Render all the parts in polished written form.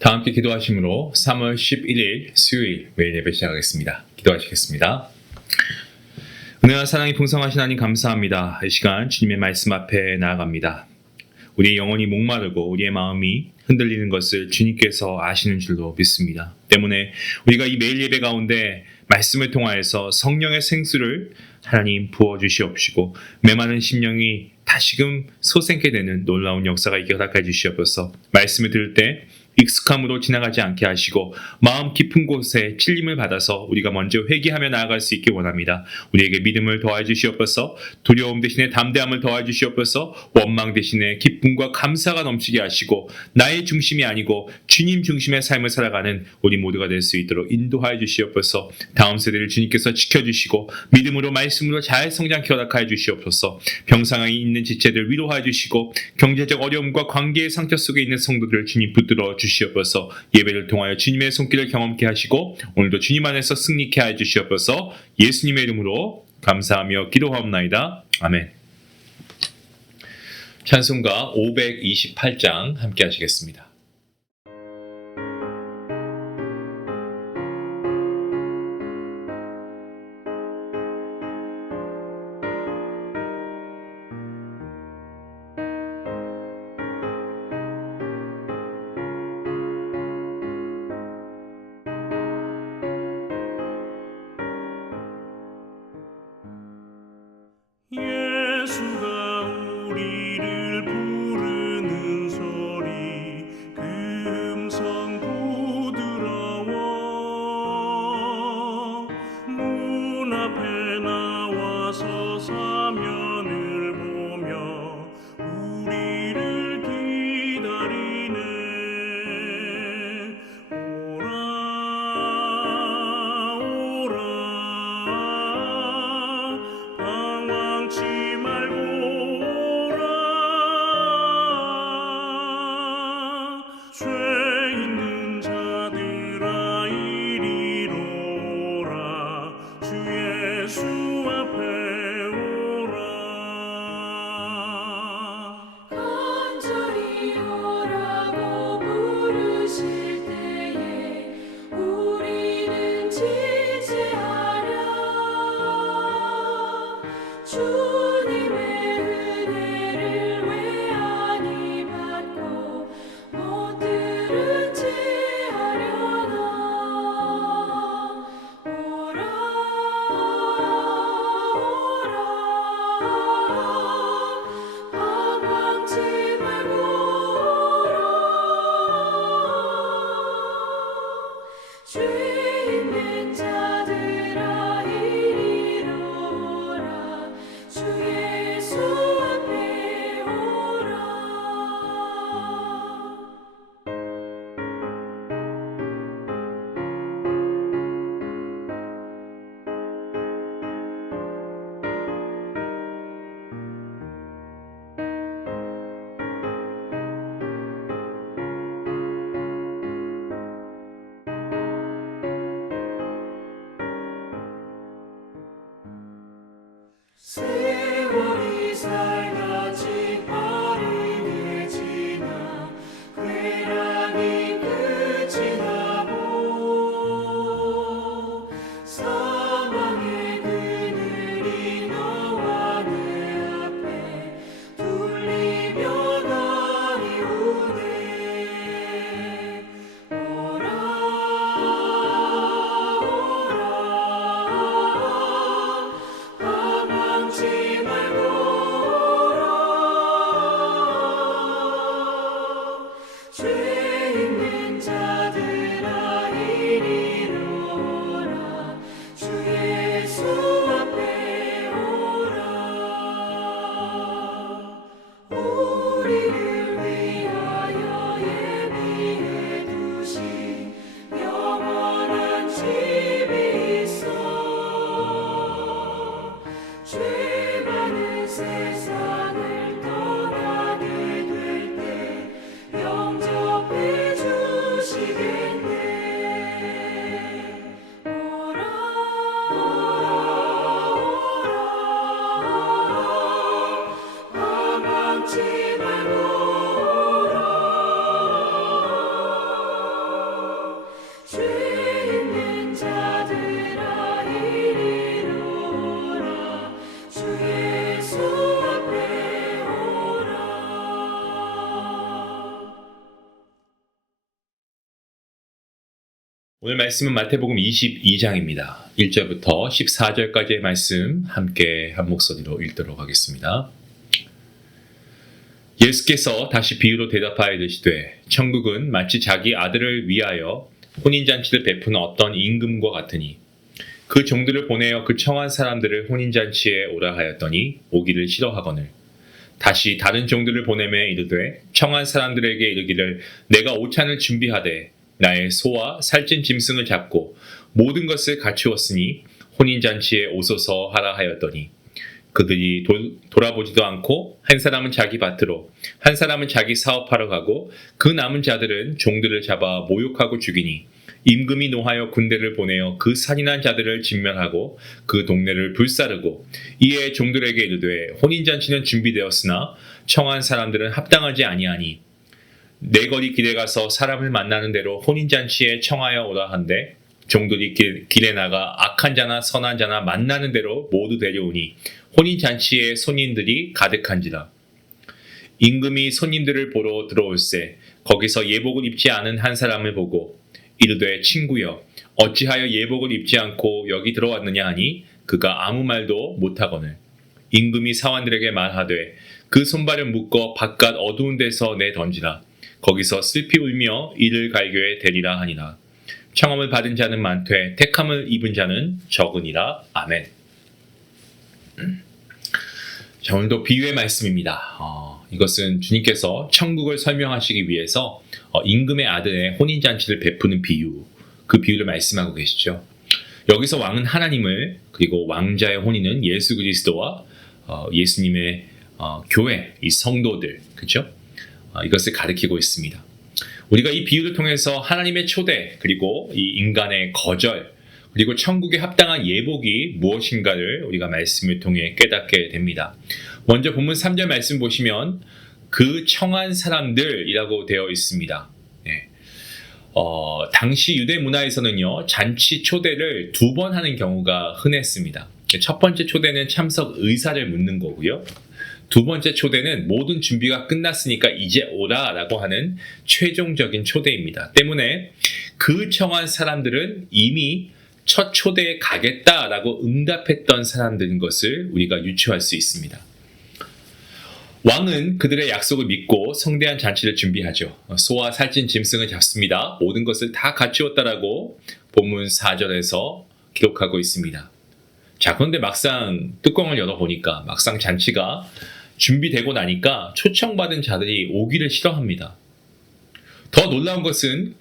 다 함께 기도하심으로 3월 11일 수요일 매일 예배 시작하겠습니다. 기도하시겠습니다. 은혜와 사랑이 풍성하신 하나님 감사합니다. 이 시간 주님의 말씀 앞에 나아갑니다. 우리의 영혼이 목마르고 우리의 마음이 흔들리는 것을 주님께서 아시는 줄로 믿습니다. 때문에 우리가 이 매일 예배 가운데 말씀을 통하여서 성령의 생수를 하나님 부어주시옵시고 메마른 심령이 다시금 솟생게 되는 놀라운 역사가 있게 허락해 주시옵소서. 말씀을 들을 때 익숙함으로 지나가지 않게 하시고 마음 깊은 곳에 찔림을 받아서 우리가 먼저 회개하며 나아갈 수 있게 원합니다. 우리에게 믿음을 더해 주시옵소서. 두려움 대신에 담대함을 더해 주시옵소서. 원망 대신에 기쁨과 감사가 넘치게 하시고 나의 중심이 아니고 주님 중심의 삶을 살아가는 우리 모두가 될 수 있도록 인도하여 주시옵소서. 다음 세대를 주님께서 지켜주시고 믿음으로 말씀으로 잘 성장케 허락하여 주시옵소서. 병상에 있는 지체들 위로하여 주시고 경제적 어려움과 관계의 상처 속에 있는 성도들을 주님 붙들어 주시옵소서. 예배를 통하여 주님의 손길을 경험케 하시고 오늘도 주님 안에서 승리케 하여 주시옵소서. 예수님의 이름으로 감사하며 기도하옵나이다. 아멘. 찬송가 528장 함께 하시겠습니다. 예수가 우리를 부르는 소리 그 음성 부드러워 문 앞에 나와서 사면을 보며 우리를 기다리네. 오라 오라 방황치 말고 오라. 죄 있는 자들아 이리로 오라. 주 예수 앞에 오라. 간절히 오라고 부르실 때에 우리는 지체하랴. 주님의 은혜를 왜 아니 받고 못 들은 채 하려나. 오라 오라 방황치 말고 오라. 죄 있는 자들아 이리로 오라. 주 예수 앞에 오라. 세월이 살같이 빠르게 지나 쾌락이 끝이 나고 사망의 그늘이 너와 내 앞에 둘리며 가리우네. 오라 오라 방황치 말고 오라. 죄 오늘 말씀은 마태복음 22장입니다. 1절부터 14절까지의 말씀 함께 한 목소리로 읽도록 하겠습니다. 예수께서 다시 비유로 대답하여 이르시되 천국은 마치 자기 아들을 위하여 혼인잔치를 베푸는 어떤 임금과 같으니 그 종들을 보내어 그 청한 사람들을 혼인잔치에 오라 하였더니 오기를 싫어하거늘 다시 다른 종들을 보내매 이르되 청한 사람들에게 이르기를 내가 오찬을 준비하되 나의 소와 살찐 짐승을 잡고 모든 것을 갖추었으니 혼인잔치에 오소서 하라 하였더니 그들이 돌아보지도 않고 한 사람은 자기 밭으로 한 사람은 자기 사업하러 가고 그 남은 자들은 종들을 잡아 모욕하고 죽이니 임금이 노하여 군대를 보내어 그 살인한 자들을 진멸하고 그 동네를 불사르고 이에 종들에게 이르되 혼인잔치는 준비되었으나 청한 사람들은 합당하지 아니하니 내 거리 길에 가서 사람을 만나는 대로 혼인잔치에 청하여 오라 한데 종들이 길에 나가 악한 자나 선한 자나 만나는 대로 모두 데려오니 혼인잔치에 손님들이 가득한지라. 임금이 손님들을 보러 들어올세 거기서 예복을 입지 않은 한 사람을 보고 이르되 친구여 어찌하여 예복을 입지 않고 여기 들어왔느냐 하니 그가 아무 말도 못하거늘 임금이 사환들에게 말하되 그 손발을 묶어 바깥 어두운 데서 내던지라. 거기서 슬피 울며 이를 갈교에 대리라 하니라. 청함을 받은 자는 많되 택함을 입은 자는 적으니라. 아멘. 자, 오늘도 비유의 말씀입니다. 이것은 주님께서 천국을 설명하시기 위해서 임금의 아들의 혼인잔치를 베푸는 비유, 그 비유를 말씀하고 계시죠. 여기서 왕은 하나님을, 그리고 왕자의 혼인은 예수 그리스도와 예수님의 교회, 이 성도들, 그렇죠? 이것을 가리키고 있습니다. 우리가 이 비유를 통해서 하나님의 초대, 그리고 이 인간의 거절, 그리고 천국에 합당한 예복이 무엇인가를 우리가 말씀을 통해 깨닫게 됩니다. 먼저 본문 3절 말씀 보시면 그 청한 사람들이라고 되어 있습니다. 네. 당시 유대 문화에서는요, 잔치 초대를 2번 하는 경우가 흔했습니다. 첫 번째 초대는 참석 의사를 묻는 거고요. 두 번째 초대는 모든 준비가 끝났으니까 이제 오라라고 하는 최종적인 초대입니다. 때문에 그 청한 사람들은 이미 첫 초대에 가겠다라고 응답했던 사람들인 것을 우리가 유추할 수 있습니다. 왕은 그들의 약속을 믿고 성대한 잔치를 준비하죠. 소와 살찐 짐승을 잡습니다. 모든 것을 다 갖추었다라고 본문 4절에서 기록하고 있습니다. 자, 그런데 막상 뚜껑을 열어보니까 막상 잔치가 준비되고 나니까 초청받은 자들이 오기를 싫어합니다. 더 놀라운 것은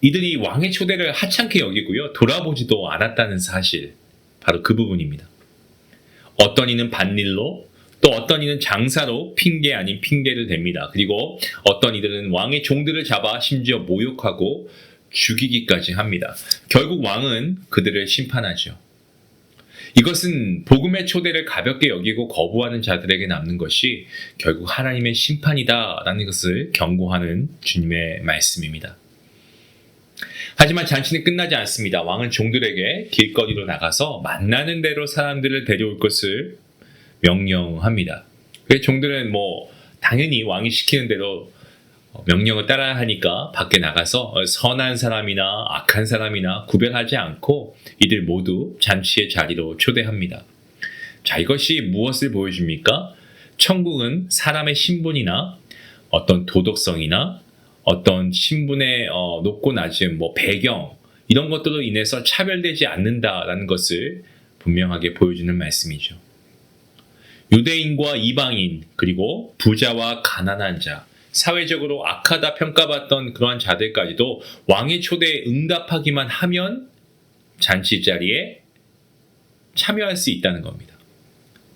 이들이 왕의 초대를 하찮게 여기고요. 돌아보지도 않았다는 사실, 바로 그 부분입니다. 어떤 이는 밭일로, 또 어떤 이는 장사로 핑계 아닌 핑계를 댑니다. 그리고 어떤 이들은 왕의 종들을 잡아 심지어 모욕하고 죽이기까지 합니다. 결국 왕은 그들을 심판하죠. 이것은 복음의 초대를 가볍게 여기고 거부하는 자들에게 남는 것이 결국 하나님의 심판이다라는 것을 경고하는 주님의 말씀입니다. 하지만 잔치는 끝나지 않습니다. 왕은 종들에게 길거리로 나가서 만나는 대로 사람들을 데려올 것을 명령합니다. 그래서 종들은 당연히 왕이 시키는 대로 명령을 따라야 하니까 밖에 나가서 선한 사람이나 악한 사람이나 구별하지 않고 이들 모두 잔치의 자리로 초대합니다. 자, 이것이 무엇을 보여줍니까? 천국은 사람의 신분이나 어떤 도덕성이나 어떤 신분의 높고 낮은 배경 이런 것들로 인해서 차별되지 않는다라는 것을 분명하게 보여주는 말씀이죠. 유대인과 이방인, 그리고 부자와 가난한 자, 사회적으로 악하다 평가받던 그러한 자들까지도 왕의 초대에 응답하기만 하면 잔치 자리에 참여할 수 있다는 겁니다.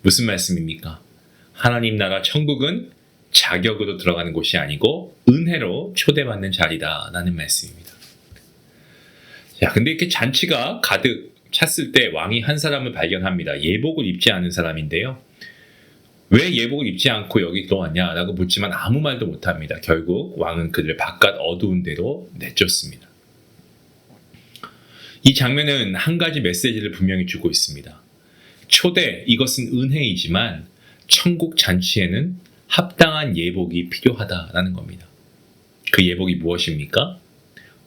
무슨 말씀입니까? 하나님 나라 천국은 자격으로 들어가는 곳이 아니고 은혜로 초대받는 자리다라는 말씀입니다. 자, 근데 이렇게 잔치가 가득 찼을 때 왕이 한 사람을 발견합니다. 예복을 입지 않은 사람인데요. 왜 예복을 입지 않고 여기 들어왔냐라고 묻지만 아무 말도 못합니다. 결국 왕은 그들을 바깥 어두운 데로 내쫓습니다. 이 장면은 한 가지 메시지를 분명히 주고 있습니다. 초대, 이것은 은혜이지만 천국 잔치에는 합당한 예복이 필요하다라는 겁니다. 그 예복이 무엇입니까?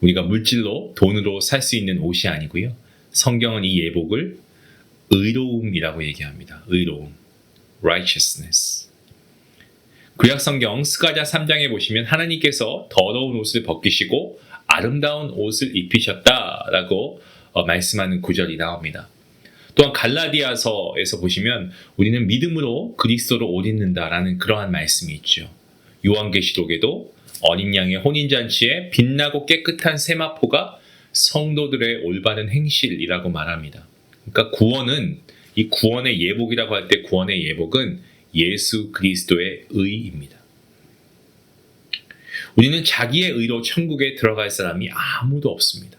우리가 물질로 돈으로 살 수 있는 옷이 아니고요. 성경은 이 예복을 의로움이라고 얘기합니다. 의로움, righteousness. 구약 성경 스가랴 3장에 보시면 하나님께서 더러운 옷을 벗기시고 아름다운 옷을 입히셨다라고 말씀하는 구절이 나옵니다. 또한 갈라디아서에서 보시면 우리는 믿음으로 그리스도로 옷 입는다라는 그러한 말씀이 있죠. 요한계시록에도 어린 양의 혼인잔치에 빛나고 깨끗한 세마포가 성도들의 올바른 행실이라고 말합니다. 그러니까 구원은 이 구원의 예복이라고 할 때 구원의 예복은 예수 그리스도의 의입니다. 우리는 자기의 의로 천국에 들어갈 사람이 아무도 없습니다.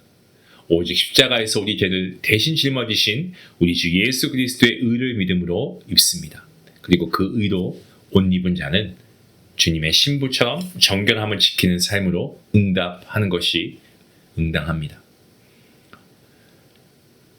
오직 십자가에서 우리 죄를 대신 짊어지신 우리 주 예수 그리스도의 의를 믿음으로 입습니다. 그리고 그 의로 옷 입은 자는 주님의 신부처럼 정결함을 지키는 삶으로 응답하는 것이 응당합니다.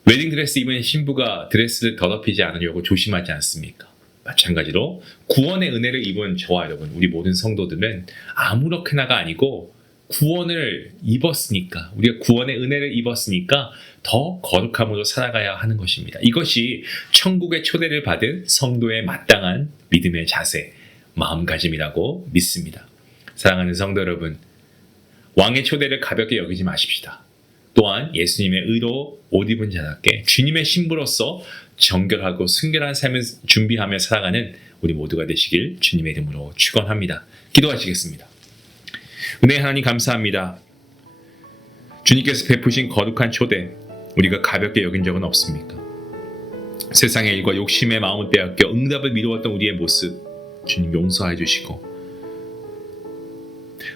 웨딩드레스 입은 신부가 드레스를 더럽히지 않으려고 조심하지 않습니까? 마찬가지로 구원의 은혜를 입은 저와 여러분, 우리 모든 성도들은 아무렇게나가 아니고 구원을 입었으니까, 우리가 구원의 은혜를 입었으니까 더 거룩함으로 살아가야 하는 것입니다. 이것이 천국의 초대를 받은 성도의 마땅한 믿음의 자세, 마음가짐이라고 믿습니다. 사랑하는 성도 여러분, 왕의 초대를 가볍게 여기지 마십시다. 또한 예수님의 의로 옷 입은 자답게 주님의 신부로서 정결하고 순결한 삶을 준비하며 살아가는 우리 모두가 되시길 주님의 이름으로 축원합니다. 기도하시겠습니다. 은혜의 하나님 감사합니다. 주님께서 베푸신 거룩한 초대, 우리가 가볍게 여긴 적은 없습니까? 세상의 일과 욕심의 마음을 빼앗겨 응답을 미루었던 우리의 모습 주님 용서해 주시고,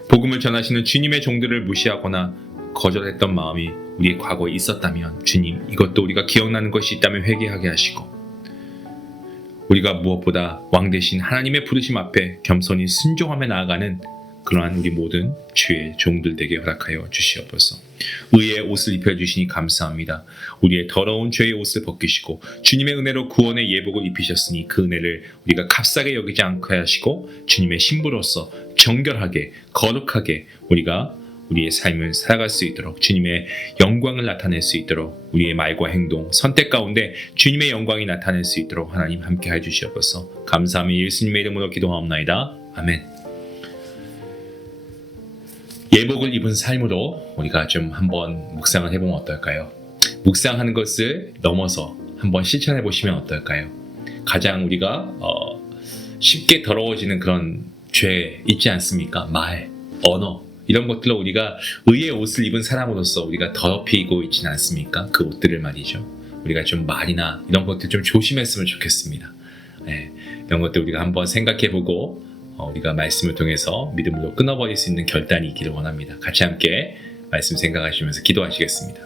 복음을 전하시는 주님의 종들을 무시하거나 거절했던 마음이 우리의 과거에 있었다면 주님, 이것도 우리가 기억나는 것이 있다면 회개하게 하시고, 우리가 무엇보다 왕 대신 하나님의 부르심 앞에 겸손히 순종하며 나아가는 그러한 우리 모든 주의 종들 되게 허락하여 주시옵소서. 의의 옷을 입혀주시니 감사합니다. 우리의 더러운 죄의 옷을 벗기시고 주님의 은혜로 구원의 예복을 입히셨으니 그 은혜를 우리가 값싸게 여기지 않게 하시고 주님의 신부로서 정결하게 거룩하게 우리가 우리의 삶을 살아갈 수 있도록, 주님의 영광을 나타낼 수 있도록, 우리의 말과 행동, 선택 가운데 주님의 영광이 나타낼 수 있도록 하나님 함께 해주시옵소서. 감사하며 예수님의 이름으로 기도하옵나이다. 아멘. 예복을 입은 삶으로 우리가 좀 한번 묵상을 해보면 어떨까요? 묵상하는 것을 넘어서 한번 실천해 보시면 어떨까요? 가장 우리가 쉽게 더러워지는 그런 죄 있지 않습니까? 말, 언어, 이런 것들로 우리가 의의 옷을 입은 사람으로서 우리가 더럽히고 있지는 않습니까? 그 옷들을 말이죠. 우리가 좀 말이나 이런 것들 좀 조심했으면 좋겠습니다. 네, 이런 것들 우리가 한번 생각해보고 우리가 말씀을 통해서 믿음으로 끊어버릴 수 있는 결단이 있기를 원합니다. 같이 함께 말씀 생각하시면서 기도하시겠습니다.